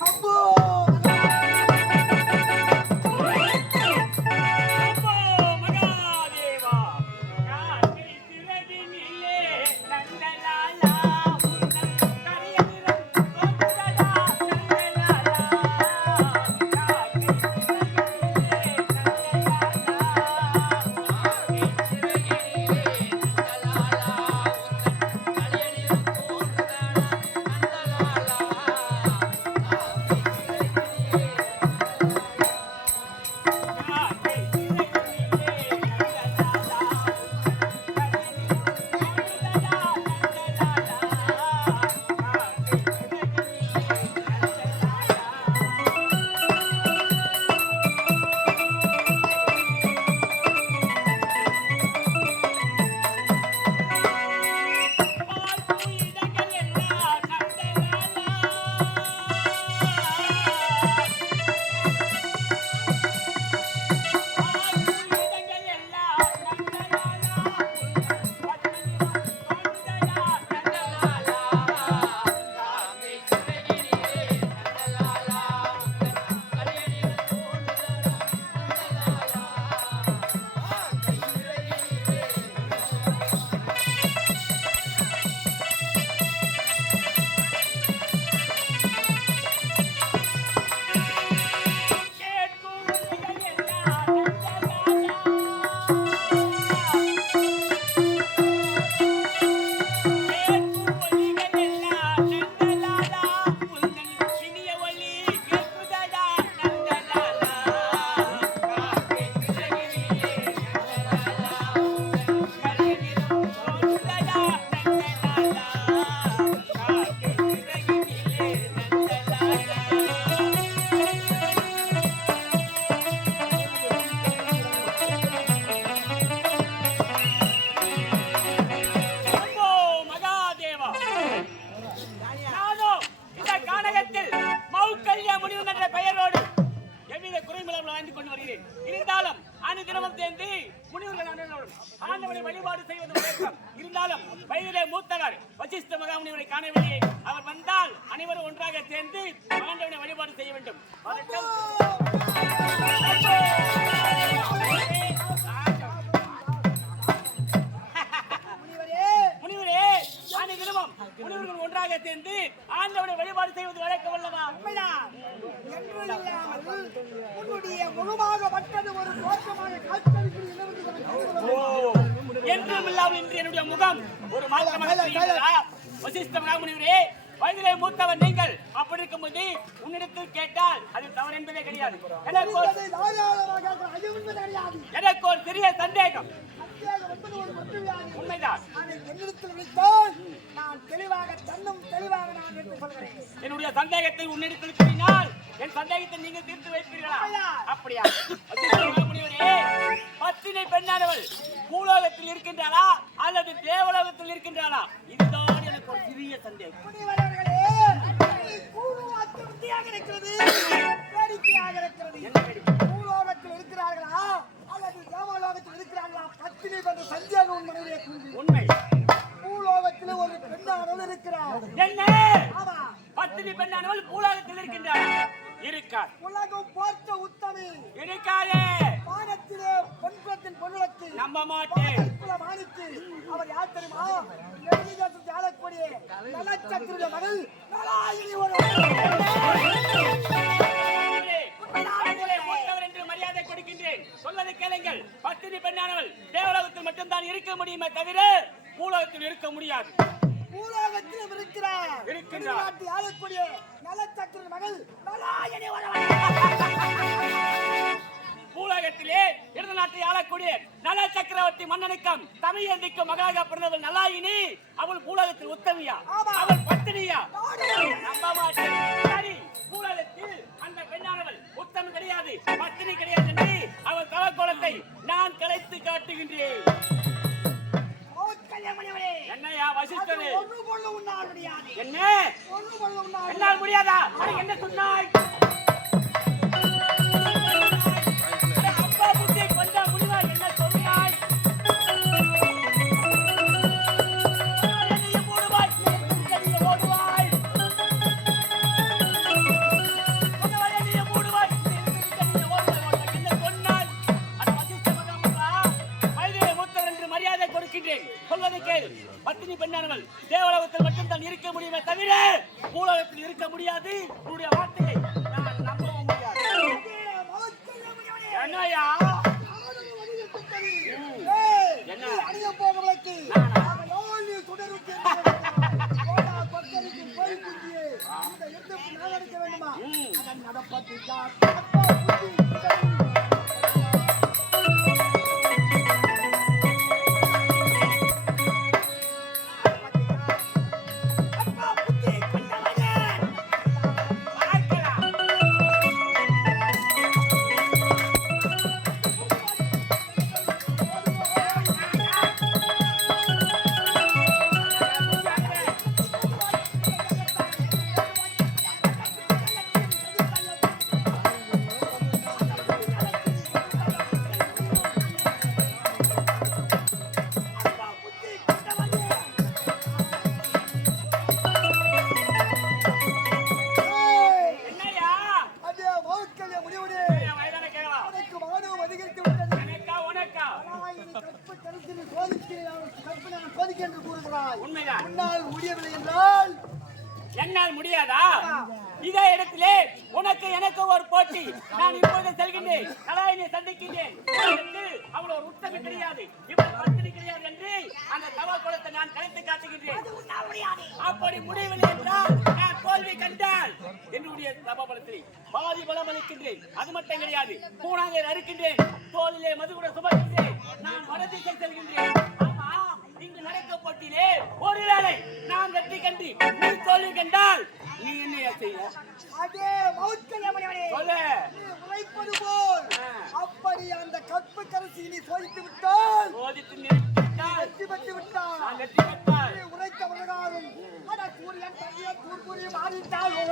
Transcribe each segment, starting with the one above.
அம்போ இருந்தாலும் அனுதினமும் சேர்ந்து முனிவர்கள் ஆண்டவனை வழிபாடு செய்வது வழக்கம். இருந்தாலும் வயதிலே மூத்தவர் வசிஷ்ட மகாமுனிவரை காணவில்லை. அவர் வந்தால் அனைவரும் ஒன்றாக சேர்ந்து ஆண்டவனை வழிபாடு செய்ய வேண்டும். முனிவரே தினமும் முனிவர்கள் ஒன்றாக சேர்ந்து ஆண்டவனை வழிபாடு செய்வது வழக்கம் அல்லவா? உண்மைதான். உன்னுடைய முகமாக பட்டது ஒரு தோற்றமாக ஓ, தெரியவில்லை. என்றும் இல்லாமல் இன்று என்னுடைய முகம் ஒரு மாற்றமாக? வசிஷ்ட மகாமுனிவரே வயதிலே மூத்தவர் நீங்கள். அப்படி இருக்கும்போது உன்னிடத்தில் கேட்டால் அது தவறு என்பதே கிடையாது. எனக்கு ஒரு- சிறிய சந்தேகம். உண்மைதான். அதை என்னிடத்தில் வைத்தால் நான் தெளிவாக தன்னும் தெளிவாக நான் எடுத்து சொல்கிறேன் என்னுடைய சந்தேகத்தை உன்னிடத்தில் கூறினால் என் சந்தேகத்தை நீங்கள் தீர்த்து வைப்பீர்களா? அப்படியா? பத்தினை பெண்ணானவள் பூலோகத்தில் இருக்கின்றாளா அல்லது தேவலோகத்தில் இருக்கின்றாளா? இதுதான் எனக்கு ஒரு சிறிய சந்தேகம். இருக்கிறது? பூலோகத்தில் இருக்கிறார்களா அல்லது தேவலோகத்தில் இருக்கிறார்களா? பத்தினி என்ற சந்தேகம். உண்மை. பூலோகத்தில் ஒரு பெண்ணானவள் இருக்கிறார் என்ன? ஆமா. பத்தினி பெண்ணானவள் பூலோகத்தில் இருக்கின்றாள். இருக்கார் உலகம் போர்த்த உத்தமி. இருக்காதே வானத்திலே பொன்பத்தின் பொருளுக்கு நம்ப மாட்டேன். அவர் யார் தெரியுமா? நெடுஞ்சாத்திற்கு ஆளக்கூடிய நலச்சத்திர மகள் நலாயினி ஒரு மரியாதை கொடுக்கின்றேன். சொல்வதை கேளுங்கள். பத்தினி பெண்ணானவள் தேவலோகத்தில் மட்டும்தான் இருக்க முடியுமே தவிர பூலோகத்தில் இருக்க முடியாது. பூலோகத்திலும் இருக்கிறார். இருக்கிறார். நாட்டு ஆளக்கூடிய நலச்சத்திர மகள் நலாயினி ஒரு பூலோகத்திலே இடது நாட்டை ஆளக்கூடிய நல சக்கரவர்த்தி மன்னனுக்கும் தமிழந்திக்கும் மகாக பிறந்தவள் நலாயினி அவள் பூலோகத்தில் உத்தமியா. அவள் பத்தினியா நம்ப மாட்டேன். சரி பூலோகத்தில் அந்த பெண்ணானவள் உத்தமம் கிடையாது பத்தினி கிடையாது என்று அவள் தவக்கோலத்தை நான் கலைத்து காட்டுகின்றேன். உண்ணால் முடியாது என்ன? பொண்ணு உண்ணால் என்னால் முடியாதா? என்ன சொன்னாய்? முடியாது உன்னுடைய வார்த்தையை நான் நம்பவும் முடியாது என்னையா என்ன? நீ அணிய போகவில்லை. நானா? என்று கூறுகிறாய். உன்னால் முடியவில்லை என்றால்? என்னால் முடியாதா? இதே இடத்திலே உனக்கு எனக்கு ஒரு போட்டி. நான் இப்போது செல்கின்றேன். கலாயினை சந்திக்கின்றேன். அவள் ஒரு உத்தமி கிடையாது. இவள் பத்தினி கிடையாது என்று அந்த தவ குலத்தை நான் கலைத்து காட்டுகின்றேன். அப்படி முடியவில்லை என்றால் நான் தோல்வி கண்டால் என்னுடைய தவ பலத்தில் பாதி பலம் அளிக்கின்றேன் அது மட்டும் கிடையாது. பூனாங்கை அறுக்கின்றேன். தோளிலே மது கூட சுமக்கின்றேன். நான் வடதிசை செல்கின்றேன். நடக்க போட்டியிலே ஒருவேளை நான் வெற்றி கண்டு நீ தோல்வி கண்டால் நீ என்ன செய்ய அதே மௌத்கல்ய முனிவனே. சொல்லு. போல். அப்படி அந்த கற்பு கரசி நீ சோதித்து விட்டால் சோதித்து நிறுத்திவிட்டால் வெற்றி பெற்று விட்டால் வெற்றி பெற்றால். உரைத்த பிரகாரம் அட சூரியன் தங்கிய தூர்புரி மாறிட்டாலோ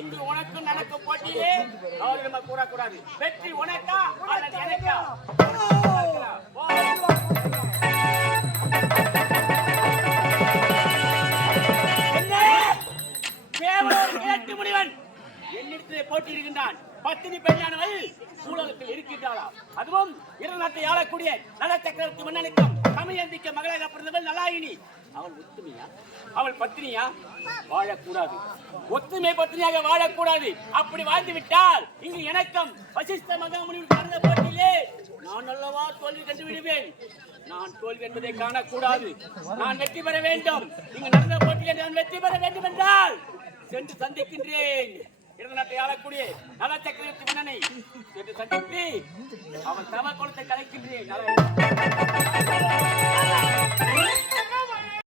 இங்கு உனக்கும் நடக்கும் போட்டியிலே அவர்கள் நம்ம கூறக்கூடாது. வெற்றி உனக்கா? அல்லது எனக்கா? போ. என்ன? கேவலம் கிழட்டு முடிவன் என்னிடத்திலே போட்டியிடுகின்றான். பத்தினி பெண்ணானவள் சூழலுக்குள் இருக்கின்றாளா? அதுவும் இரு நாட்டை ஆளக்கூடிய நல சக்கரவர்த்தி மன்னனுக்கும் தமிழந்திக்க மகளாக பிறந்தவள் நலாயினி அவள் ஒத்துமையா? அவள் பத்தினியா? வாழக்கூடாது. ஒத்துமை பத்தினியாக வாழக்கூடாது. அப்படி வாழ்ந்து விட்டால் இங்கு எனக்கும் வசிஷ்ட மகாமுனிவுக்கு நடந்த போட்டியிலே நான் அல்லவா தோல்வி கண்டு விடுவேன். நான் தோல்வி என்பதை காணக்கூடாது. நான் வெற்றி பெற வேண்டும். இங்கு நடந்த போட்டியில் நான் வெற்றி பெற வேண்டும் என்றால் சென்று சந்திக்கின்றேன். இருந்த நாட்டை ஆளக்கூடிய நல சக்கரவர்த்தி மன்னனை என்று சந்தித்து அவன் தவ குளத்தை கலைக்கின்றேன்